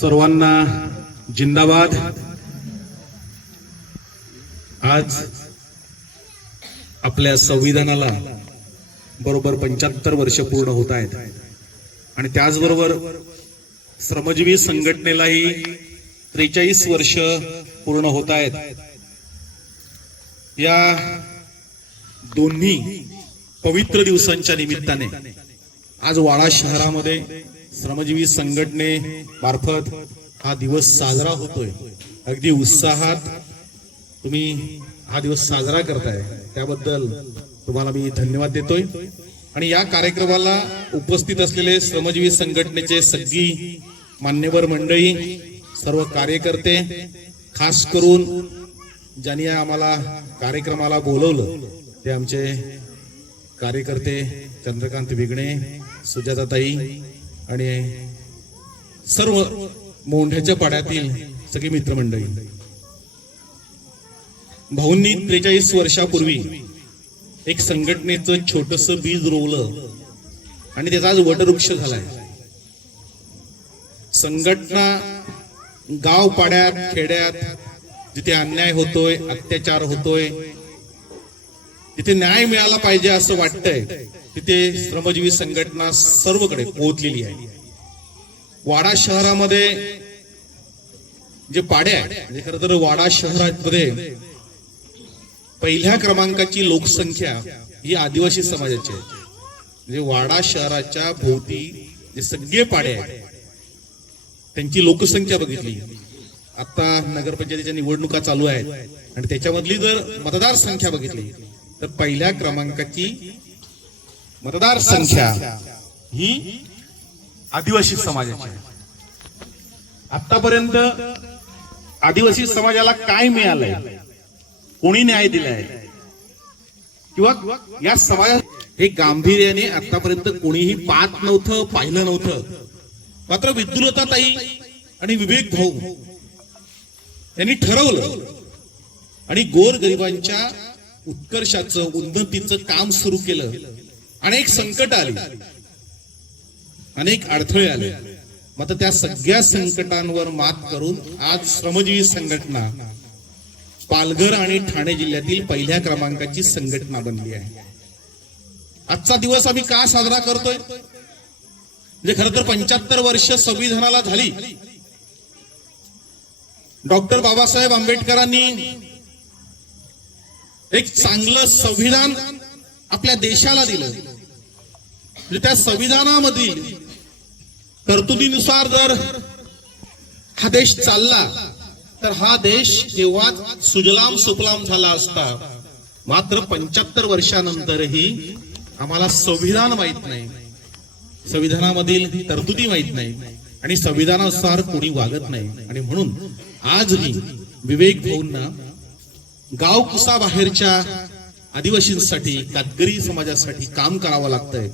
सर्वांना जिंदाबाद. आज आपल्या संविधानाला बरोबर पंच्याहत्तर वर्ष पूर्ण होत आहेत. आणि त्याचबरोबर श्रमजीवी संघटनेलाही त्रेचाळीस वर्ष पूर्ण होत आहेत. या दोन्ही पवित्र दिवसांच्या निमित्ताने आज वाडा शहरामध्ये श्रमजीवी संघटने मार्फत हा दिवस साजरा होतोय. अगदी उत्साहात तुम्ही हा दिवस साजरा करताय. त्याबद्दल तुम्हाला मी धन्यवाद देतोय. आणि या कार्यक्रमाला उपस्थित असलेले श्रमजीवी संघटनेचे सगळी मान्यवर मंडळी सर्व कार्यकर्ते खास करून ज्यांनी आम्हाला कार्यक्रमाला बोलवलं ते आमचे कार्यकर्ते चंद्रकांत विगणे सुजाताताई आणि सर्व मोंढ्याच्या पाड्यातील सगळी मित्रमंडळी. भाऊंनी त्रेचाळीस वर्षापूर्वी एक संघटनेचं छोटस बीज रोवलं आणि त्याचा आज वटवृक्ष झालाय. संघटना गाव पाड्यात खेड्यात जिथे अन्याय होतोय अत्याचार होतोय तिथे न्याय मिळाला पाहिजे असं वाटतंय. तिथे श्रमजीवी संघटना सर्वकडे पोहोचलेली आहे. वाडा शहरामध्ये जे पाड्या आहेत, म्हणजे खरं तर वाडा शहरामध्ये पहिल्या क्रमांकाची लोकसंख्या ही आदिवासी समाजाची आहे. म्हणजे वाडा शहराच्या भोवती जे सगळे पाडे आहेत त्यांची लोकसंख्या बघितली. आता नगरपंचायतीच्या निवडणुका चालू आहेत आणि त्याच्यामधली जर मतदार संख्या बघितली तर पहिल्या क्रमांकाची मतदार संख्या ही आदिवासी समाजाची आतापर्यंत आदिवासी समाजाला काय मिळालंय? कोणी न्याय दिलाय? किंवा या समाजात हे गांभीर्याने आतापर्यंत कोणीही पाहत नव्हतं पाहिलं नव्हतं. मात्र विद्युलताताई आणि विवेक भाऊ यांनी ठरवलं आणि गोर गरिबांच्या उत्कर्षाचं उन्नतीचं काम सुरू केलं. अनेक संकट आली. अनेक अडथळे आले. मग त्या सगळ्या संकटांवर मात करून आज श्रमजीवी संघटना पालघर आणि ठाणे जिल्ह्यातील पहिल्या क्रमांकाची संघटना बनली आहे. आजचा दिवस आम्ही का साजरा करतोय? म्हणजे खरं तर पंच्याहत्तर वर्ष संविधानाला झाली. डॉक्टर बाबासाहेब आंबेडकरांनी एक चांगलं संविधान आपल्या देशाला दिलं. म्हणजे त्या संविधानामध्ये तरतुदीनुसार जर हा देश चालला तर हा देश तेव्हाच सुजलाम सुफलाम झाला असता. मात्र पंच्याहत्तर वर्षानंतरही आम्हाला संविधान माहीत नाही. संविधानामधील तरतुदी माहीत नाही. आणि संविधानानुसार कोणी वागत नाही. आणि म्हणून आजही विवेक भाऊंना गाव कुसा बाहेरच्या आदिवासींसाठी कातकरी समाजासाठी काम करावं लागतंय.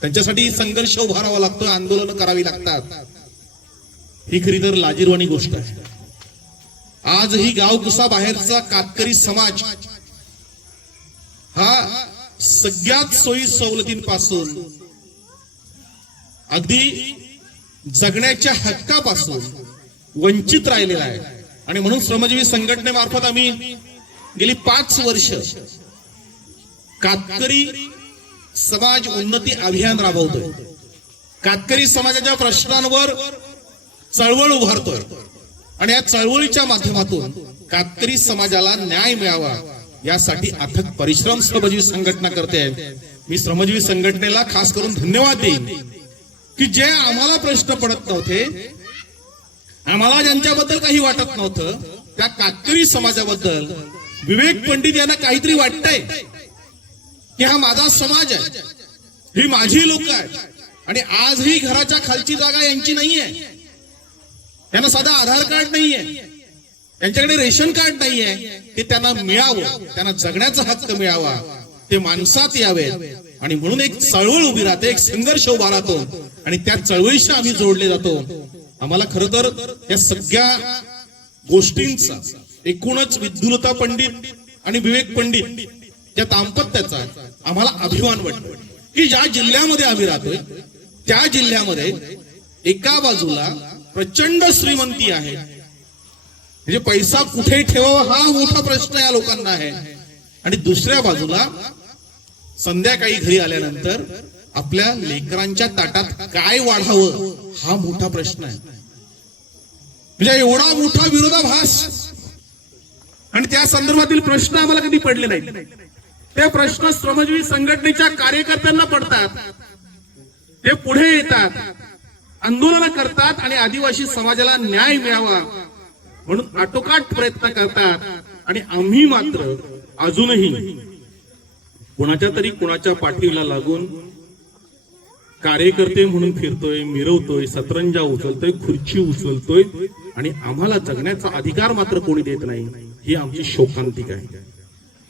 त्यांच्यासाठी संघर्ष उभारावा लागतोय आंदोलन करावी लागतात. ही खरी तर लाजीरवाणी गोष्ट आहे. आजही गाव कुसा बाहेरचा कातकरी समाज हा सगळ्यात सोयी सवलतींपासून अगदी जगण्याच्या हक्कापासून वंचित राहिलेला आहे. आणि म्हणून श्रमजीवी संघटनेमार्फत आम्ही गेली पाच वर्ष कातकरी समाज उन्नती अभियान राबवतोय. कातकरी समाजाच्या प्रश्नांवर चळवळ उभारतोय. आणि या चळवळीच्या माध्यमातून कातकरी समाजाला न्याय मिळावा यासाठी अथक परिश्रम श्रमजीवी संघटना करते. मी श्रमजीवी संघटनेला खास करून धन्यवाद देईन की जे आम्हाला प्रश्न पडत नव्हते आम्हाला ज्यांच्याबद्दल काही वाटत नव्हतं त्या कातकरी समाजाबद्दल विवेक पंडित यांना काहीतरी वाटतंय की हा माझा समाज आहे. ही माझी लोक आहेत. आणि आजही घराच्या खालची जागा यांची नाहीये. त्यांना साधा आधार कार्ड नाहीये. त्यांच्याकडे रेशन कार्ड नाहीये. ते त्यांना मिळावं. त्यांना जगण्याचा हक्क मिळावा. ते माणसात यावेत. आणि म्हणून एक चळवळ उभी राहते. एक संघर्ष उभा राहतो. आणि त्या चळवळीशी आम्ही जोडले जातो. आम्हाला खर तर या सगळ्या गोष्टींचा एकूणच विद्युलता पंडित आणि विवेक पंडित या दाम्पत्याचा आम्हाला अभिमान वाटतो. की ज्या जिल्ह्यामध्ये आम्ही राहतोय त्या जिल्ह्यामध्ये एका बाजूला प्रचंड श्रीमंती आहे म्हणजे पैसा कुठे ठेवावा हा मोठा प्रश्न या लोकांना आहे. आणि दुसऱ्या बाजूला संध्याकाळी घरी आल्यानंतर आपल्या लेकरांच्या ताटात काय वाढावं हा मोठा प्रश्न आहे. म्हणजे एवढा मोठा विरोधाभास आणि त्या संदर्भातील प्रश्न आम्हाला कधी पडले नाहीत. ते प्रश्न श्रमजीवी संघटनेच्या कार्यकर्त्यांना पडतात. ते पुढे येतात. आंदोलन करतात आणि आदिवासी समाजाला न्याय मिळावा म्हणून आटोकाट प्रयत्न करतात. आणि आम्ही मात्र अजूनही कुणाच्या तरी कुणाच्या पाठीला लागून कार्यकर्ते म्हणून फिरतोय मिरवतोय सतरंजा उचलतोय खुर्ची उचलतोय आणि आम्हाला जगण्याचा अधिकार मात्र कोणी देत नाही. ही आमची शोकांतिक आहे.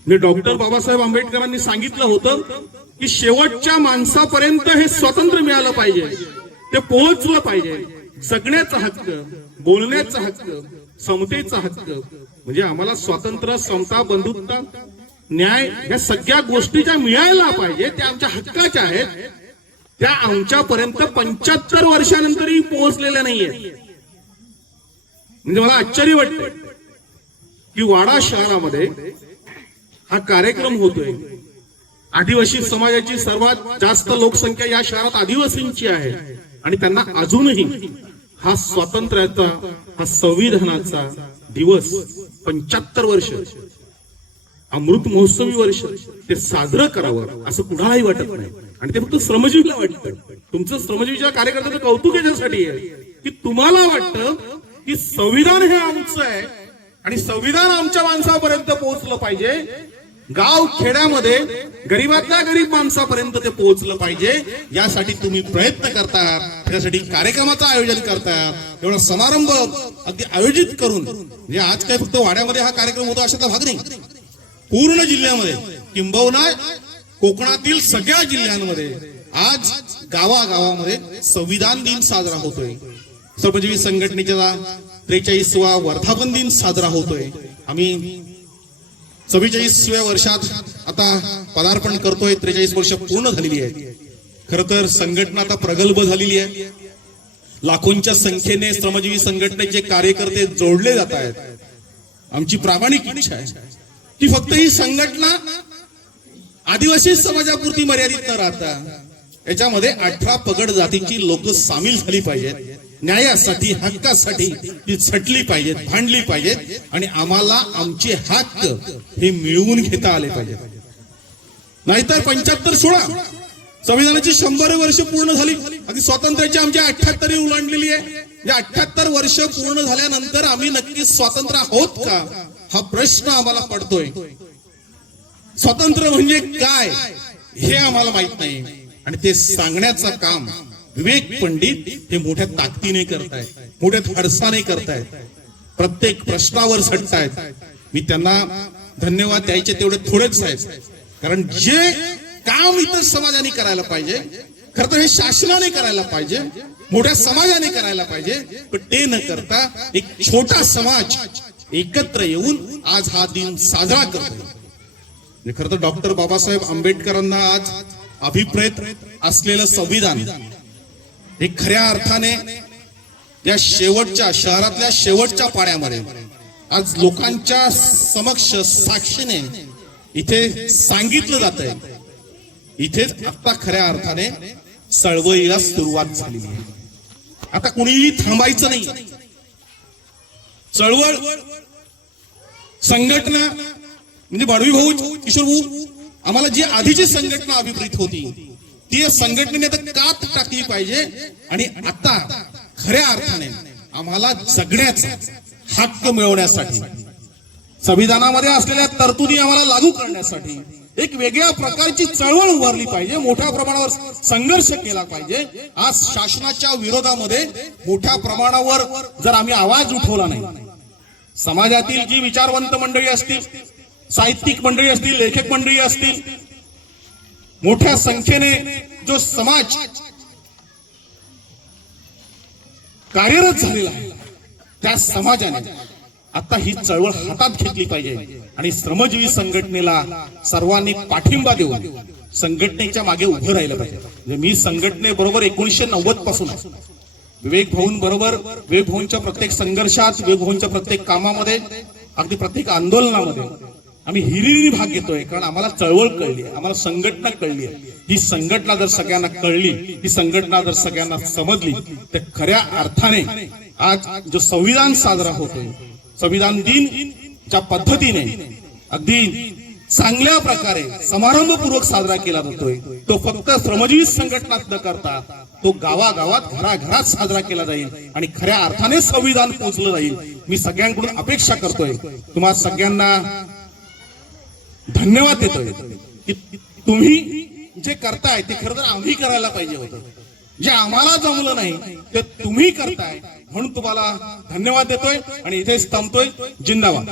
म्हणजे डॉक्टर बाबासाहेब आंबेडकरांनी सांगितलं होतं की शेवटच्या माणसापर्यंत हे स्वातंत्र्य मिळालं पाहिजे. ते पोहोचलं पाहिजे. जगण्याचा हक्क बोलण्याचा हक्क समतेचा हक्क. म्हणजे आम्हाला स्वातंत्र्य समता बंधुत्व न्याय या सगळ्या गोष्टी ज्या मिळायला पाहिजे त्या आमच्या हक्काच्या आहेत. त्या आमच्यापर्यंत पंच्याहत्तर वर्षानंतरही पोहोचलेल्या नाहीये म्हणजे मला आश्चर्य वाटतं की वाडा शहरामध्ये हा कार्यक्रम होतोय. आदिवासी समाजाची सर्वात जास्त लोकसंख्या या शहरात आदिवासींची आहे. आणि त्यांना अजूनही हा स्वातंत्र्याचा हा संविधानाचा दिवस पंच्याहत्तर वर्ष अमृत महोत्सवी वर्ष ते साजरं करावं असं कुणालाही वाटत नाही. आणि ते फक्त श्रमजीवीला वाटतं. तुमचं श्रमजीवीच्या कार्यकर्त्याचं कौतुक याच्यासाठी आहे. की तुम्हाला वाटतं की संविधान हे आमचं आहे. आणि संविधान आमच्या माणसापर्यंत पोहोचलं पाहिजे. गाव खेड्यामध्ये गरीबातल्या गरीब माणसापर्यंत ते पोहोचलं पाहिजे. यासाठी तुम्ही प्रयत्न करतात त्यासाठी कार्यक्रमाचं आयोजन करतात एवढा समारंभ अगदी आयोजित करून म्हणजे आज काय फक्त वाड्यामध्ये हा कार्यक्रम होतो अशाचा भाग नाही. पूर्ण जिल्ह्यामध्ये किंबहुना कोकणातील सगळ्या जिल्ह्यांमध्ये आज गावागावामध्ये संविधान दिन साजरा होतोय. सर्वजीवी संघटनेच्या त्रेचाळीसवा वर्धापन दिन साजरा होतोय. आम्ही चव्वेचाळीसव्या वर्षात आता पदार्पण करतोय. त्रेचाळीस वर्ष पूर्ण झालेली आहे खर तर संघटना आता प्रगल्भ झालेली आहे. लाखोंच्या संख्येने श्रमजीवी संघटनेचे कार्यकर्ते जोडले जात आहेत आमची प्रामाणिक इच्छा आहे की फक्त ही संघटना आदिवासी समाजापुरती मर्यादित न राहता याच्यामध्ये अठरा पगड जातीची लोक सामील झाली पाहिजेत. न्यायासाठी हक्कासाठी ती झटली पाहिजेत भांडली पाहिजेत आणि आम्हाला आमचे हक्क हे मिळवून घेता आले पाहिजेत नाहीतर पंच्याहत्तर सोळा संविधानाची शंभर वर्ष पूर्ण झाली. अगदी स्वातंत्र्याची आमची अठ्याहत्तरी उलांडलेली आहे. या अठ्याहत्तर वर्ष पूर्ण झाल्यानंतर आम्ही नक्की स्वातंत्र्य आहोत का? हा प्रश्न आम्हाला पडतोय. स्वातंत्र्य म्हणजे काय? हे आम्हाला माहीत नाही. आणि ते सांगण्याचं काम विवेक पंडित हे मोठ्या ताकदीने करतायत मोठ्या धाडसाने करतायत प्रत्येक प्रश्नावर सटतायत. मी त्यांना धन्यवाद द्यायचे तेवढे थोडेच आहेत. कारण जे काम इतर समाजाने करायला पाहिजे खर तर हे शासनाने करायला पाहिजे मोठ्या समाजाने करायला पाहिजे पण ते न करता एक छोटा समाज एकत्र येऊन आज हा दिन साजरा करतो खर तर डॉक्टर बाबासाहेब आंबेडकरांना आज अभिप्रेत असलेलं संविधान हे खऱ्या अर्थाने या शेवटच्या शहरातल्या शेवटच्या पाड्यामध्ये आज लोकांच्या समक्ष साक्षीने इथे सांगितलं जात आहे इथेच आता खऱ्या अर्थाने चळवळीला सुरुवात झालेली आहे. आता कुणीही थांबायचं नाही. चळवळ संघटना म्हणजे बाळवी भाऊ किशोर भाऊ आम्हाला जी आधीची संघटना अभिप्रित होती ती संघटनेने तर कात टाकली पाहिजे. आणि आता खऱ्या अर्थाने आम्हाला जगण्याचा हक्क मिळवण्यासाठी संविधानामध्ये असलेल्या तरतुदी आम्हाला लागू करण्यासाठी एक वेगळ्या प्रकारची चळवळ उभारली पाहिजे. मोठ्या प्रमाणावर संघर्ष केला पाहिजे. आज शासनाच्या विरोधामध्ये मोठ्या प्रमाणावर जर आम्ही आवाज उठवला नाही समाजातील जी विचारवंत मंडळी असतील साहित्यिक मंडळी असतील लेखक मंडळी असतील मोठ्या संख्येने जो समाज कार्यरत झालेला आहे त्या समाजाने आता ही चळवळ हातात घेतली पाहिजे आणि श्रमजीवी संघटनेला सर्वांनी पाठिंबा देऊन संघटनेच्या मागे उभं राहिलं पाहिजे. म्हणजे मी संघटनेबरोबर एकोणीसशे नव्वदपासून विवेक विवेक भाऊंबरोबर विवेक भाऊंच्या प्रत्येक संघर्षात विवेक भाऊंच्या प्रत्येक कामामध्ये अगदी प्रत्येक आंदोलनामध्ये आम्ही हिरिरी भाग घेतोय कारण आम्हाला चळवळ कळली आहे आम्हाला संघटना कळली आहे. ही संघटना जर सगळ्यांना कळली ही संघटना जर सगळ्यांना समजली तर खऱ्या अर्थाने आज जो संविधान साजरा होतोय संविधान दिन ज्या पद्धतीने अगदी चांगल्या प्रकारे समारंभपूर्वक साजरा केला जातोय तो फक्त श्रमजीवी संघटनात न करता तो गावागावात घराघरात साजरा केला जाईल आणि खऱ्या अर्थाने संविधान पोहोचलं जाईल. मी सगळ्यांकडून अपेक्षा करतोय तुम्हा सगळ्यांना धन्यवाद देतोय. की तुम्ही जे करताय ते खरं तर आम्ही करायला पाहिजे होतं. जे आम्हाला जमलं नाही ते तुम्ही करताय. म्हणून तुम्हाला धन्यवाद देतोय आणि इथेच थांबतोय जिंदाबाद.